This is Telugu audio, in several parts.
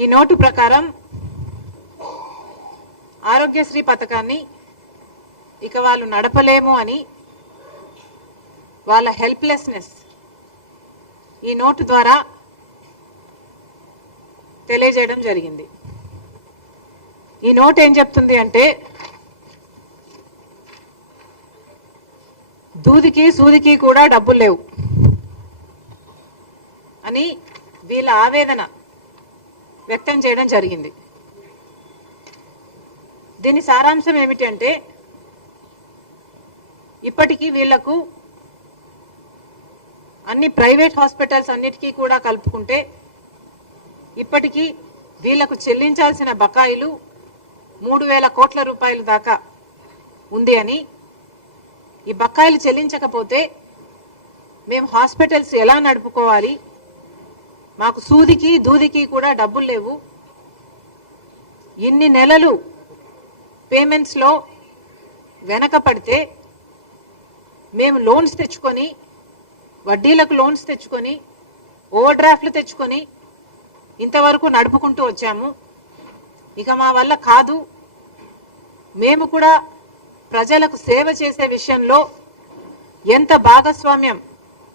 ఈ నోటు ప్రకారం ఆరోగ్యశ్రీ పథకాన్ని ఇక వాళ్ళు నడపలేము అని వాళ్ళ హెల్ప్లెస్నెస్ ఈ నోటు ద్వారా తెలియజేయడం జరిగింది. ఈ నోట్ ఏం చెప్తుంది అంటే దూదికి సూదికి కూడా డబ్బులు లేవు అని వీళ్ళ ఆవేదన వ్యక్తం చేయడం జరిగింది. దీని సారాంశం ఏమిటి అంటే ఇప్పటికీ వీళ్లకు అన్ని ప్రైవేట్ హాస్పిటల్స్ అన్నిటికీ కూడా కలుపుకుంటే ఇప్పటికీ వీళ్లకు చెల్లించాల్సిన బకాయిలు 3,000 కోట్ల రూపాయల దాకా ఉంది అని, ఈ బకాయిలు చెల్లించకపోతే మేము హాస్పిటల్స్ ఎలా నడుపుకోవాలి, మాకు సూదికి దూదికి కూడా డబ్బులు లేవు, ఇన్ని నెలలు పేమెంట్స్లో వెనక పడితే మేము లోన్స్ తెచ్చుకొని వడ్డీలకు లోన్స్ తెచ్చుకొని ఓవర్ డ్రాఫ్ట్లు తెచ్చుకొని ఇంతవరకు నడుపుకుంటూ వచ్చాము. ఇక మా వల్ల కాదు, మేము కూడా ప్రజలకు సేవ చేసే విషయంలో ఎంత భాగస్వామ్యం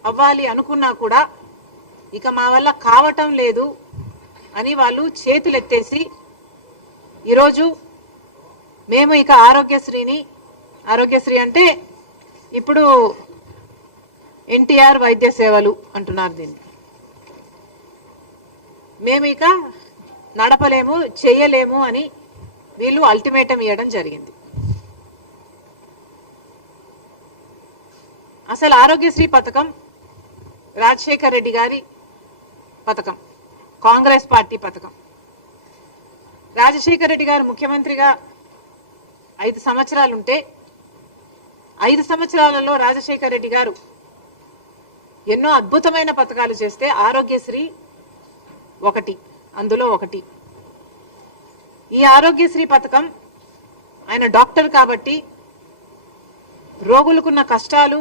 అవ్వాలి అనుకున్నా కూడా ఇక మా వల్ల కావటం లేదు అని వాళ్ళు చేతులెత్తేసి ఈరోజు మేము ఇక ఆరోగ్యశ్రీ అంటే ఇప్పుడు ఎన్టీఆర్ వైద్య సేవలు అంటున్నారు దీన్ని, మేము ఇక నడపలేము చేయలేము అని వీళ్ళు అల్టిమేటం ఇవ్వడం జరిగింది. అసలు ఆరోగ్యశ్రీ పథకం రాజశేఖర్ రెడ్డి గారి పథకం, కాంగ్రెస్ పార్టీ పథకం. రాజశేఖర్ రెడ్డి గారు ముఖ్యమంత్రిగా 5 సంవత్సరాలు ఉంటే 5 సంవత్సరాలలో రాజశేఖర్ రెడ్డి గారు ఎన్నో అద్భుతమైన పథకాలు చేస్తే ఆరోగ్యశ్రీ అందులో ఒకటి. ఈ ఆరోగ్యశ్రీ పథకం ఆయన డాక్టర్ కాబట్టి రోగులకున్న కష్టాలు,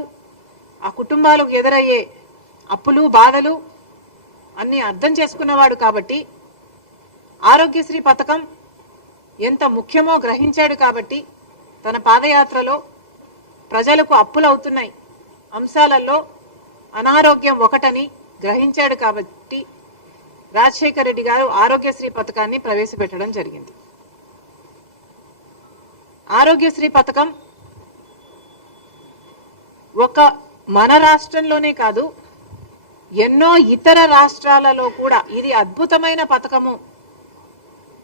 ఆ కుటుంబాలకు ఎదురయ్యే అప్పులు బాధలు అన్ని అర్థం చేసుకున్నవాడు కాబట్టి ఆరోగ్యశ్రీ పథకం ఎంత ముఖ్యమో గ్రహించాడు కాబట్టి తన పాదయాత్రలో ప్రజలకు అప్పులు అవుతున్నాయి అంశాలలో అనారోగ్యం ఒకటని గ్రహించాడు కాబట్టి రాజశేఖర్ రెడ్డి గారు ఆరోగ్యశ్రీ పథకాన్ని ప్రవేశపెట్టడం జరిగింది. ఆరోగ్యశ్రీ పథకం ఒక మన రాష్ట్రంలోనే కాదు ఎన్నో ఇతర రాష్ట్రాలలో కూడా ఇది అద్భుతమైన పథకము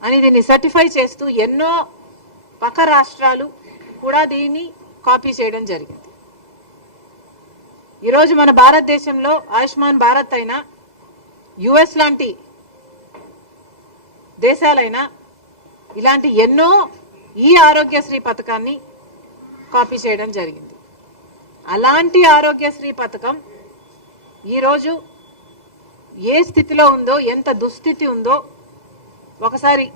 అని దీన్ని సర్టిఫై చేస్తూ ఎన్నో పక్క రాష్ట్రాలు కూడా దీన్ని కాపీ చేయడం జరిగింది. ఈరోజు మన భారతదేశంలో ఆయుష్మాన్ భారత్ అయినా యుఎస్ లాంటి దేశాలైనా ఇలాంటి ఎన్నో ఈ ఆరోగ్యశ్రీ పథకాన్ని కాపీ చేయడం జరిగింది. అలాంటి ఆరోగ్యశ్రీ పథకం ఈరోజు ఏ స్థితిలో ఉందో, ఎంత దుస్థితి ఉందో ఒకసారి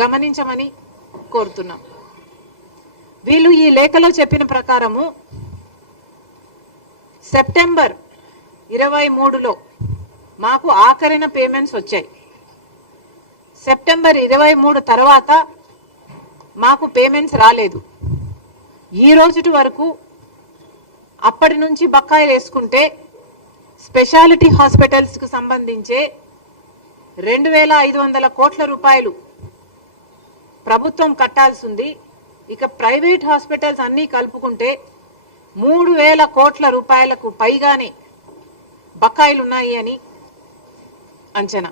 గమనించమని కోరుతున్నాం. వీళ్ళు ఈ లేఖలో చెప్పిన ప్రకారము సెప్టెంబర్ 23లో మాకు ఆఖరిన పేమెంట్స్ వచ్చాయి. సెప్టెంబర్ 23 తర్వాత మాకు పేమెంట్స్ రాలేదు. ఈ రోజుటి వరకు అప్పటి నుంచి బకాయిలు వేసుకుంటే స్పెషాలిటీ హాస్పిటల్స్కు సంబంధించే 2,500 కోట్ల రూపాయలు ప్రభుత్వం కట్టాల్సి ఉంది. ఇక ప్రైవేట్ హాస్పిటల్స్ అన్నీ కలుపుకుంటే 3,000 కోట్ల రూపాయలకు పైగానే బకాయిలు ఉన్నాయి అని అంచనా.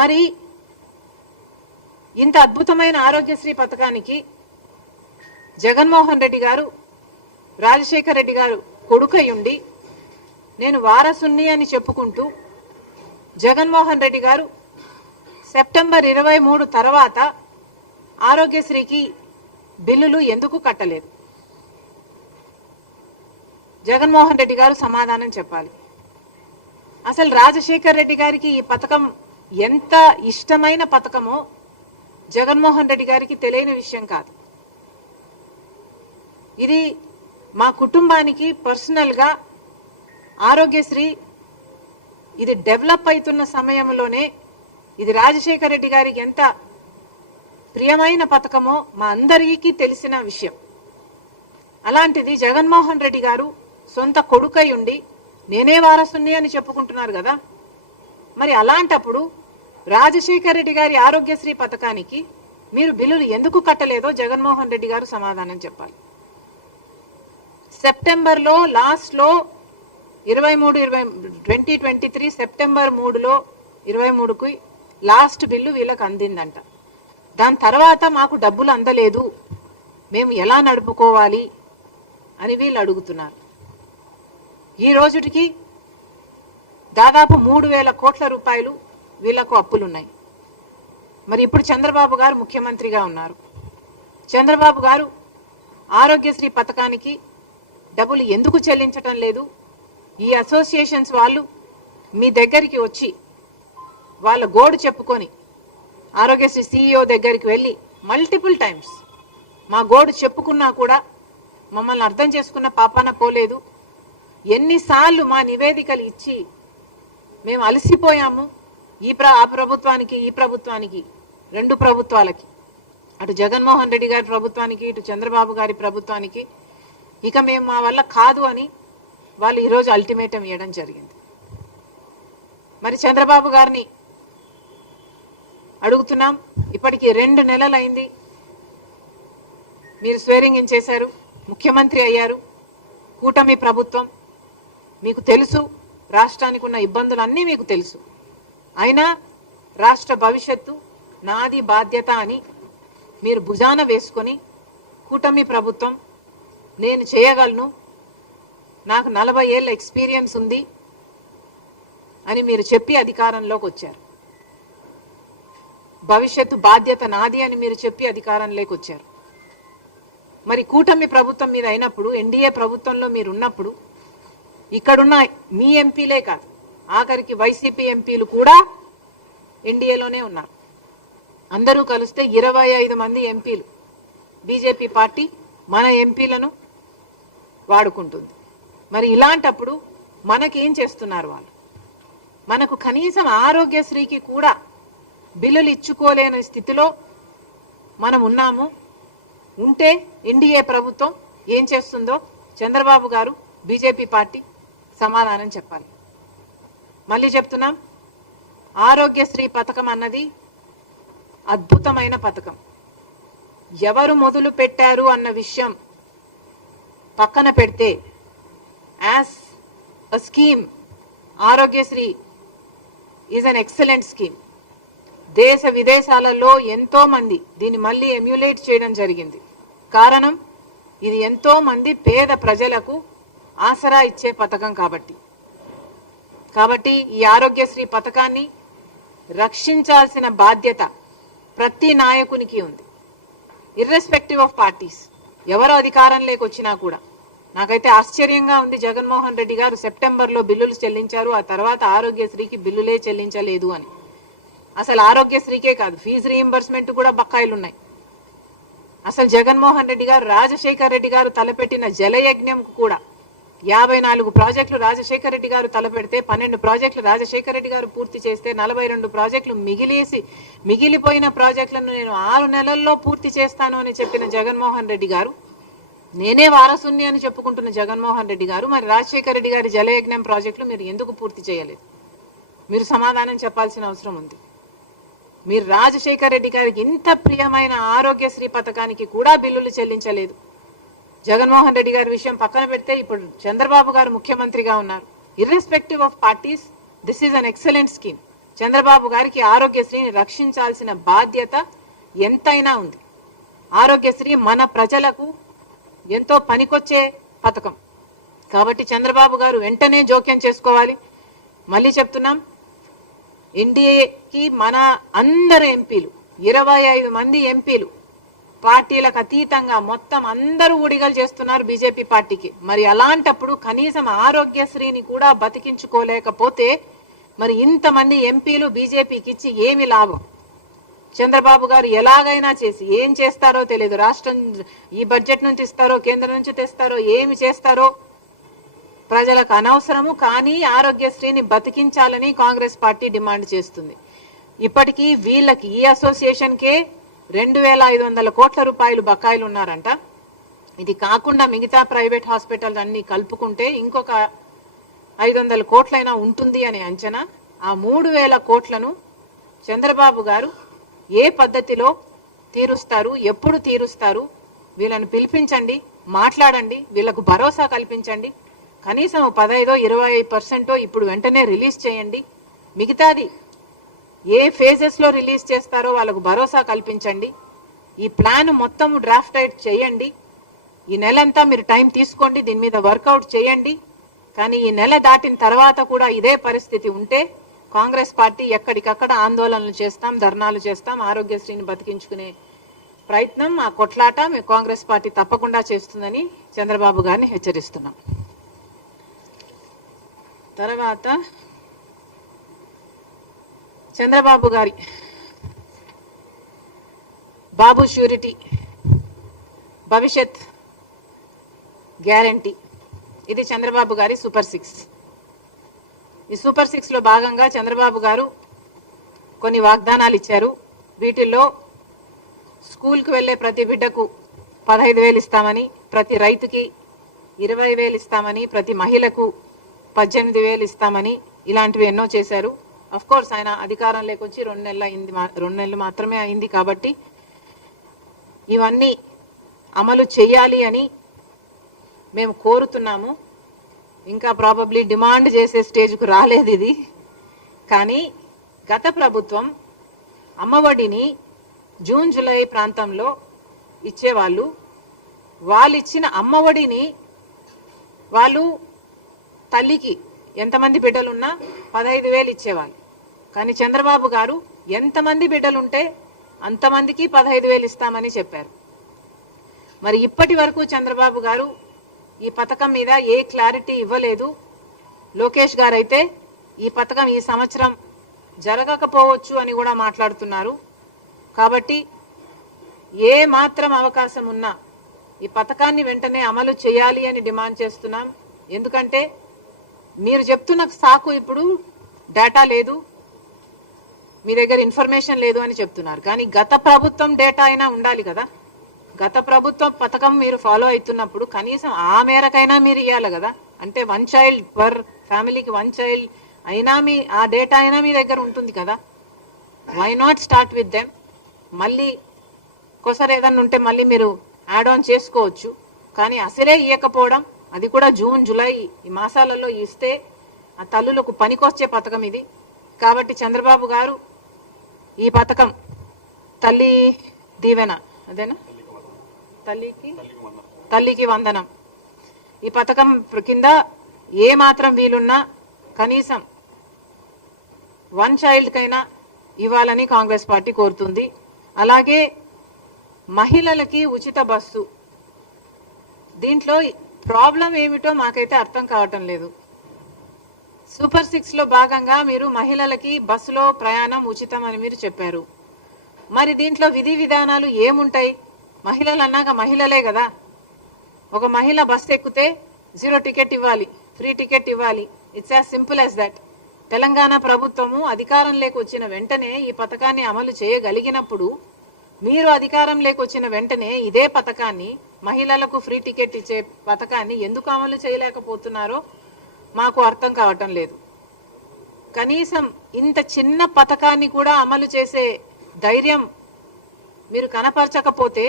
మరి ఇంత అద్భుతమైన ఆరోగ్యశ్రీ పథకానికి జగన్మోహన్ రెడ్డి గారు రాజశేఖర్ రెడ్డి గారు కొడుకయ్యుండి నేను వారసుని అని చెప్పుకుంటూ జగన్మోహన్ రెడ్డి గారు సెప్టెంబర్ 23 తర్వాత ఆరోగ్యశ్రీకి బిల్లులు ఎందుకు కట్టలేదు? జగన్మోహన్ రెడ్డి గారు సమాధానం చెప్పాలి. అసలు రాజశేఖర్ రెడ్డి గారికి ఈ పథకం ఎంత ఇష్టమైన పథకమో జగన్మోహన్ రెడ్డి గారికి తెలియని విషయం కాదు. ఇది మా కుటుంబానికి పర్సనల్గా ఆరోగ్యశ్రీ ఇది డెవలప్ అవుతున్న సమయంలోనే ఇది రాజశేఖర రెడ్డి గారికి ఎంత ప్రియమైన పథకమో మా అందరికీ తెలిసిన విషయం. అలాంటిది జగన్మోహన్ రెడ్డి గారు సొంత కొడుకై ఉండి నేనే వారసుని అని చెప్పుకుంటున్నారు కదా. మరి అలాంటప్పుడు రాజశేఖర రెడ్డి గారి ఆరోగ్యశ్రీ పథకానికి మీరు బిల్లులు ఎందుకు కట్టలేదో జగన్మోహన్ రెడ్డి గారు సమాధానం చెప్పాలి. సెప్టెంబర్లో లాస్ట్లో 2023 సెప్టెంబర్ 3లో 23కి లాస్ట్ బిల్లు వీళ్ళకి అందిందంట. దాని తర్వాత మాకు డబ్బులు అందలేదు, మేము ఎలా నడుపుకోవాలి అని వీళ్ళు అడుగుతున్నారు. ఈ రోజుటికి దాదాపు 3,000 కోట్ల రూపాయలు వీళ్లకు అప్పులున్నాయి. మరి ఇప్పుడు చంద్రబాబు గారు ముఖ్యమంత్రిగా ఉన్నారు. చంద్రబాబు గారు ఆరోగ్యశ్రీ పథకానికి డబ్బులు ఎందుకు చెల్లించటం లేదు? ఈ అసోసియేషన్స్ వాళ్ళు మీ దగ్గరికి వచ్చి వాళ్ళ గోడు చెప్పుకొని ఆరోగ్యశ్రీ CEO దగ్గరికి వెళ్ళి మల్టిపుల్ టైమ్స్ మా గోడు చెప్పుకున్నా కూడా మమ్మల్ని అర్థం చేసుకున్న పాపాన పోలేదు. ఎన్నిసార్లు మా నివేదికలు ఇచ్చి మేము అలసిపోయాము. ఆ ప్రభుత్వానికి ఈ ప్రభుత్వానికి, రెండు ప్రభుత్వాలకి, అటు జగన్మోహన్ రెడ్డి గారి ప్రభుత్వానికి ఇటు చంద్రబాబు గారి ప్రభుత్వానికి ఇక మేము మా వల్ల కాదు అని వాళ్ళు ఈరోజు అల్టిమేటం ఇవ్వడం జరిగింది. మరి చంద్రబాబు గారిని అడుగుతున్నాం, ఇప్పటికి 2 నెలలు అయింది, మీరు స్వేరింగ్ ఇన్ చేశారు, ముఖ్యమంత్రి అయ్యారు, కూటమి ప్రభుత్వం, మీకు తెలుసు రాష్ట్రానికి ఉన్న ఇబ్బందులన్నీ మీకు తెలుసు. అయినా రాష్ట్ర భవిష్యత్తు నాది బాధ్యత అని మీరు భుజాన వేసుకొని కూటమి ప్రభుత్వం నేను చేయగలను, నాకు 40 ఏళ్ళ ఎక్స్పీరియన్స్ ఉంది అని మీరు చెప్పి అధికారంలోకి వచ్చారు. భవిష్యత్తు బాధ్యత నాది అని మీరు చెప్పి అధికారంలోకి వచ్చారు. మరి కూటమి ప్రభుత్వం మీద అయినప్పుడు, ఎన్డీఏ ప్రభుత్వంలో మీరు ఉన్నప్పుడు ఇక్కడున్న మీ ఎంపీలే కాదు, ఆఖరికి వైసీపీ ఎంపీలు కూడా ఎన్డీఏలోనే ఉన్నారు. అందరూ కలిస్తే 25 మంది ఎంపీలు. బీజేపీ పార్టీ మన ఎంపీలను వాడుకుంటుంది. మరి ఇలాంటప్పుడు మనకేం చేస్తున్నారు వాళ్ళు? మనకు కనీసం ఆరోగ్యశ్రీకి కూడా బిల్లులు ఇచ్చుకోలేని స్థితిలో మనం ఉన్నాము. ఉంటే ఎన్డీఏ ప్రభుత్వం ఏం చేస్తుందో చంద్రబాబు గారు, బీజేపీ పార్టీ సమాధానం చెప్పాలి. మళ్ళీ చెప్తున్నాం, ఆరోగ్యశ్రీ పథకం అన్నది అద్భుతమైన పథకం. ఎవరు మొదలు పెట్టారు అన్న విషయం పక్కన పెడితే, as a scheme Aarogyasri is an excellent scheme. దేశ విదేశాలలో ఎంతో మంది దీన్ని మళ్ళీ ఎమ్యులేట్ చేయడం జరిగింది. కారణం, ఇది ఎంతో మంది పేద ప్రజలకు ఆసరా ఇచ్చే పథకం కాబట్టి ఈ ఆరోగ్యశ్రీ పథకాన్ని రక్షించాల్సిన బాధ్యత ప్రతి నాయకునికి ఉంది, ఇర్రెస్పెక్టివ్ ఆఫ్ పార్టీస్. ఎవరు అధికారంలోకి వచ్చినా కూడా. నాకైతే ఆశ్చర్యంగా ఉంది, జగన్మోహన్ రెడ్డి గారు సెప్టెంబర్లో బిల్లులు చెల్లించారు, ఆ తర్వాత ఆరోగ్యశ్రీకి బిల్లులే చెల్లించలేదు అని. అసలు ఆరోగ్యశ్రీకే కాదు, ఫీజు రీయింబర్స్మెంట్ కూడా బకాయిలు ఉన్నాయి. అసలు జగన్మోహన్ రెడ్డి గారు, రాజశేఖర రెడ్డి గారు తలపెట్టిన జలయజ్ఞంకు కూడా 54 ప్రాజెక్టులు రాజశేఖర రెడ్డి గారు తలపెడితే 12 ప్రాజెక్టులు రాజశేఖర రెడ్డి గారు పూర్తి చేస్తే 42 ప్రాజెక్టులు మిగిలిపోయిన ప్రాజెక్టులను నేను 6 నెలల్లో పూర్తి చేస్తాను అని చెప్పిన జగన్మోహన్ రెడ్డి గారు, నేనే వారసుని అని చెప్పుకుంటున్న జగన్మోహన్ రెడ్డి గారు, మరి రాజశేఖర రెడ్డి గారి జలయజ్ఞం ప్రాజెక్టులు మీరు ఎందుకు పూర్తి చేయలేదు? మీరు సమాధానం చెప్పాల్సిన అవసరం ఉంది. మీరు రాజశేఖర రెడ్డి గారికి ఇంత ప్రియమైన ఆరోగ్యశ్రీ పథకానికి కూడా బిల్లులు చెల్లించలేదు. జగన్మోహన్ రెడ్డి గారి విషయం పక్కన పెడితే ఇప్పుడు చంద్రబాబు గారు ముఖ్యమంత్రిగా ఉన్నారు. Irrespective of parties, this is an excellent scheme. Chandrababu గారికి ఆరోగ్యశ్రీని రక్షించాల్సిన బాధ్యత ఎంతైనా ఉంది. ఆరోగ్యశ్రీ మన ప్రజలకు ఎంతో పనికొచ్చే పథకం కాబట్టి చంద్రబాబు గారు వెంటనే జోక్యం చేసుకోవాలి. మళ్ళీ చెప్తున్నాం, ఎన్డీఏకి మన అందరు ఎంపీలు, 25 మంది ఎంపీలు పార్టీలకు అతీతంగా మొత్తం అందరూ ఊడిగలు చేస్తున్నారు బీజేపీ పార్టీకి. మరి అలాంటప్పుడు కనీసం ఆరోగ్యశ్రీని కూడా బతికించుకోలేకపోతే మరి ఇంతమంది ఎంపీలు బీజేపీకి ఇచ్చి ఏమి లాభం? చంద్రబాబు గారు ఎలాగైనా చేసి ఏం చేస్తారో తెలియదు. రాష్ట్రం ఈ బడ్జెట్ నుంచి ఇస్తారో, కేంద్రం నుంచి తెస్తారో, ఏమి చేస్తారో ప్రజలకు అనవసరము, కానీ ఆరోగ్యశ్రీని బతికించాలని కాంగ్రెస్ పార్టీ డిమాండ్ చేస్తుంది. ఇప్పటికీ వీళ్ళకి ఈ అసోసియేషన్కే 2,500 కోట్ల రూపాయలు బకాయిలు ఉన్నారంట. ఇది కాకుండా మిగతా ప్రైవేట్ హాస్పిటల్ అన్ని కలుపుకుంటే ఇంకొక 500 కోట్లైనా ఉంటుంది అనే అంచనా. ఆ 3,000 కోట్లను చంద్రబాబు గారు ఏ పద్ధతిలో తీరుస్తారు, ఎప్పుడు తీరుస్తారు? వీళ్ళని పిలిపించండి, మాట్లాడండి, వీళ్ళకు భరోసా కల్పించండి. కనీసం 15-20% ఇప్పుడు వెంటనే రిలీజ్ చేయండి. మిగతాది ఏ ఫేజెస్లో రిలీజ్ చేస్తారో వాళ్ళకు భరోసా కల్పించండి. ఈ ప్లాన్ మొత్తం డ్రాఫ్ట్ అవుట్ చేయండి. ఈ నెలంతా మీరు టైం తీసుకోండి, దీని మీద వర్కౌట్ చేయండి. కానీ ఈ నెల దాటిన తర్వాత కూడా ఇదే పరిస్థితి ఉంటే కాంగ్రెస్ పార్టీ ఎక్కడికక్కడ ఆందోళనలు చేస్తాం, ధర్నాలు చేస్తాం. ఆరోగ్యశ్రీని బతికించుకునే ప్రయత్నం, ఆ కొట్లాట కాంగ్రెస్ పార్టీ తప్పకుండా చేస్తుందని చంద్రబాబు గారిని హెచ్చరిస్తున్నాం. తర్వాత చంద్రబాబు గారి బాబు ష్యూరిటీ భవిష్యత్ గ్యారంటీ, ఇది చంద్రబాబు గారి సూపర్ 6. ఈ సూపర్ 6 లో భాగంగా చంద్రబాబు గారు కొన్ని వాగ్దానాలు ఇచ్చారు. వీటిల్లో స్కూల్కి వెళ్లే ప్రతి బిడ్డకు 15,000 ఇస్తామని, ప్రతి రైతుకి 20,000 ఇస్తామని, ప్రతి మహిళకు 18,000 ఇస్తామని, ఇలాంటివి ఎన్నో చేశారు. అఫ్ కోర్స్ ఆయన అధికారం లేకొచ్చి 2 నెలలు మాత్రమే అయింది కాబట్టి ఇవన్నీ అమలు చేయాలి అని మేము కోరుతున్నాము. ఇంకా ప్రాబబ్లీ డిమాండ్ చేసే స్టేజ్కు రాలేదు ఇది. కానీ గత ప్రభుత్వం అమ్మఒడిని జూన్ జూలై ప్రాంతంలో ఇచ్చేవాళ్ళు. వాళ్ళు ఇచ్చిన అమ్మఒడిని వాళ్ళు తల్లికి ఎంతమంది బిడ్డలున్నా 15,000 ఇచ్చేవాళ్ళు. కానీ చంద్రబాబు గారు ఎంతమంది బిడ్డలుంటే అంతమందికి 15,000 ఇస్తామని చెప్పారు. మరి ఇప్పటి వరకు చంద్రబాబు గారు ఈ పథకం మీద ఏ క్లారిటీ ఇవ్వలేదు. లోకేష్ గారు అయితే ఈ పథకం ఈ సంవత్సరం జరగకపోవచ్చు అని కూడా మాట్లాడుతున్నారు. కాబట్టి ఏ మాత్రం అవకాశం ఉన్నా ఈ పథకాన్ని వెంటనే అమలు చేయాలి అని డిమాండ్ చేస్తున్నాం. ఎందుకంటే మీరు చెప్తున్న సాకు ఇప్పుడు డేటా లేదు, మీ దగ్గర ఇన్ఫర్మేషన్ లేదు అని చెప్తున్నారు. కానీ గత ప్రభుత్వం డేటా అయినా ఉండాలి కదా. గత ప్రభుత్వం పథకం మీరు ఫాలో అవుతున్నప్పుడు కనీసం ఆ మేరకైనా మీరు ఇవ్వాలి కదా. అంటే 1 చైల్డ్ పర్ ఫ్యామిలీకి 1 చైల్డ్ అయినా ఆ డేటా అయినా మీ దగ్గర ఉంటుంది కదా. Why not start with them? మళ్ళీ కొసరు ఏదన్నా ఉంటే మళ్ళీ మీరు యాడ్ ఆన్ చేసుకోవచ్చు. కానీ అసలే ఇవ్వకపోవడం, అది కూడా జూన్ జూలై ఈ మాసాలలో ఇస్తే ఆ తల్లులకు పనికొచ్చే పథకం ఇది. కాబట్టి చంద్రబాబు గారు ఈ పథకం తల్లి దీవెన, అదేనా, తల్లికి వందనం, ఈ పథకం కింద ఏ మాత్రం వీలున్నా కనీసం 1 చైల్డ్ కైనా ఇవ్వాలని కాంగ్రెస్ పార్టీ కోరుతుంది. అలాగే మహిళలకి ఉచిత బస్సు, దీంట్లో ప్రాబ్లం ఏమిటో మాకైతే అర్థం కావటం లేదు. సూపర్ 6 లో భాగంగా మీరు మహిళలకి బస్సులో ప్రయాణం ఉచితం అని మీరు చెప్పారు. మరి దీంట్లో విధి విధానాలు ఏముంటాయి? మహిళలు అన్నాక మహిళలే కదా. ఒక మహిళ బస్సు ఎక్కితే 0 టికెట్ ఇవ్వాలి, ఫ్రీ టికెట్ ఇవ్వాలి. It's as simple as that. Telangana ప్రభుత్వము అధికారంలోకి వచ్చిన వెంటనే ఈ పథకాన్ని అమలు చేయగలిగినప్పుడు మీరు అధికారంలోకి వచ్చిన వెంటనే ఇదే పథకాన్ని, మహిళలకు ఫ్రీ టికెట్ ఇచ్చే పథకాన్ని ఎందుకు అమలు చేయలేకపోతున్నారో మాకు అర్థం కావటం లేదు. కనీసం ఇంత చిన్న పథకాన్ని కూడా అమలు చేసే ధైర్యం మీరు కనపరచకపోతే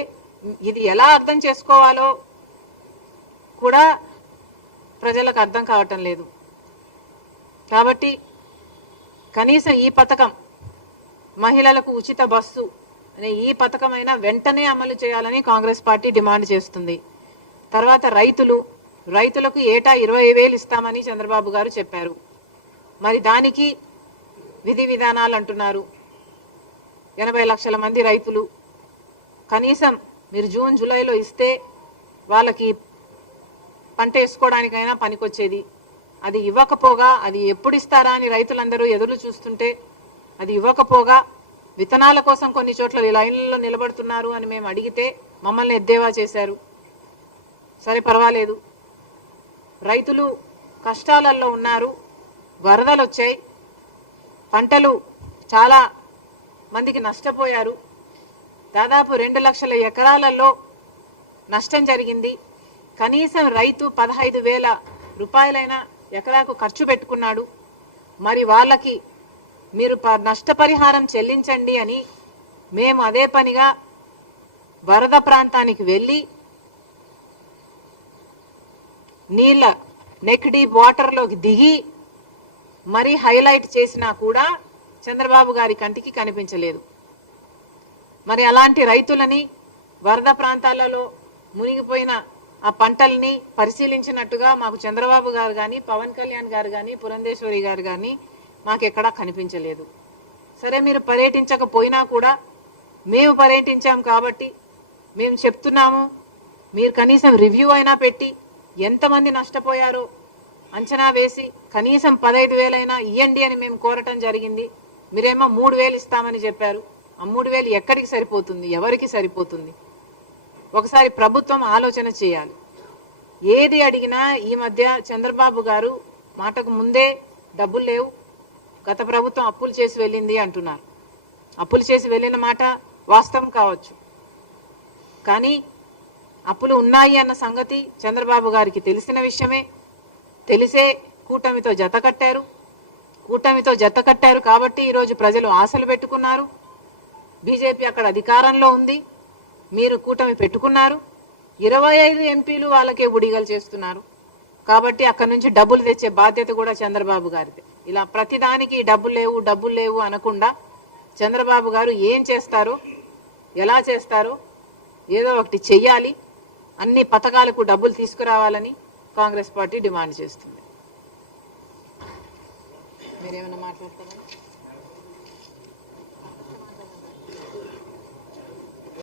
ఇది ఎలా అర్థం చేసుకోవాలో కూడా ప్రజలకు అర్థం కావటం లేదు. కాబట్టి కనీసం ఈ పథకం, మహిళలకు ఉచిత బస్సు అనే ఈ పథకమైనా వెంటనే అమలు చేయాలని కాంగ్రెస్ పార్టీ డిమాండ్ చేస్తుంది. తర్వాత రైతులకు ఏటా 20,000 ఇస్తామని చంద్రబాబు గారు చెప్పారు. మరి దానికి విధి విధానాలు అంటున్నారు. 80 లక్షల మంది రైతులు, కనీసం మీరు జూన్ జూలైలో ఇస్తే వాళ్ళకి పంట వేసుకోవడానికైనా పనికొచ్చేది. అది ఇవ్వకపోగా, అది ఎప్పుడు ఇస్తారా అని రైతులందరూ ఎదురు చూస్తుంటే అది ఇవ్వకపోగా విత్తనాల కోసం కొన్ని చోట్ల లైన్లలో నిలబడుతున్నారు అని మేము అడిగితే మమ్మల్ని ఎద్దేవా చేశారు. సరే పర్వాలేదు, రైతులు కష్టాలలో ఉన్నారు. వరదలు వచ్చాయి, పంటలు చాలా మందికి నష్టపోయారు. దాదాపు 2 లక్షల ఎకరాలలో నష్టం జరిగింది. కనీసం రైతు 15,000 రూపాయలైనా ఎకరాకు ఖర్చు పెట్టుకున్నాడు. మరి వాళ్ళకి మీరు నష్టపరిహారం చెల్లించండి అని మేము అదే పనిగా వరద ప్రాంతానికి వెళ్ళి నీళ్ళ నెక్ డీప్ వాటర్లోకి దిగి మరీ హైలైట్ చేసినా కూడా చంద్రబాబు గారి కంటికి కనిపించలేదు. మరి అలాంటి రైతులని, వరద ప్రాంతాలలో మునిగిపోయిన ఆ పంటల్ని పరిశీలించినట్టుగా మాకు చంద్రబాబు గారు కానీ, పవన్ కళ్యాణ్ గారు కానీ, పురంధేశ్వరి గారు కానీ మాకెక్కడా కనిపించలేదు. సరే, మీరు పర్యటించకపోయినా కూడా మేము పర్యటించాం కాబట్టి మేము చెప్తున్నాము, మీరు కనీసం రివ్యూ అయినా పెట్టి ఎంతమంది నష్టపోయారో అంచనా వేసి కనీసం 15,000 అయినా ఇవ్వండి అని మేము కోరటం జరిగింది. మీరేమో 3,000 ఇస్తామని చెప్పారు. ఆ 3,000 ఎక్కడికి సరిపోతుంది, ఎవరికి సరిపోతుంది? ఒకసారి ప్రభుత్వం ఆలోచన చేయాలి. ఏది అడిగినా ఈ మధ్య చంద్రబాబు గారు మాటకు ముందే డబ్బులు లేవు, గత ప్రభుత్వం అప్పులు చేసి వెళ్ళింది అంటున్నారు. అప్పులు చేసి వెళ్ళిన మాట వాస్తవం కావచ్చు, కానీ అప్పులు ఉన్నాయి అన్న సంగతి చంద్రబాబు గారికి తెలిసిన విషయమే. తెలిసే కూటమితో జత కట్టారు కాబట్టి ఈరోజు ప్రజలు ఆశలు పెట్టుకున్నారు. బీజేపీ అక్కడ అధికారంలో ఉంది, మీరు కూటమి పెట్టుకున్నారు. 25 ఎంపీలు వాళ్ళకే బుడిగలు చేస్తున్నారు. కాబట్టి అక్కడ నుంచి డబ్బులు తెచ్చే బాధ్యత కూడా చంద్రబాబు గారిదే. ఇలా ప్రతిదానికి డబ్బులు లేవు అనకుండా చంద్రబాబు గారు ఏం చేస్తారో, ఎలా చేస్తారో ఏదో ఒకటి చెయ్యాలి. అన్ని పథకాలకు డబ్బులు తీసుకురావాలని కాంగ్రెస్ పార్టీ డిమాండ్ చేస్తుంది. మీరేమైనా మాట్లాడతారా?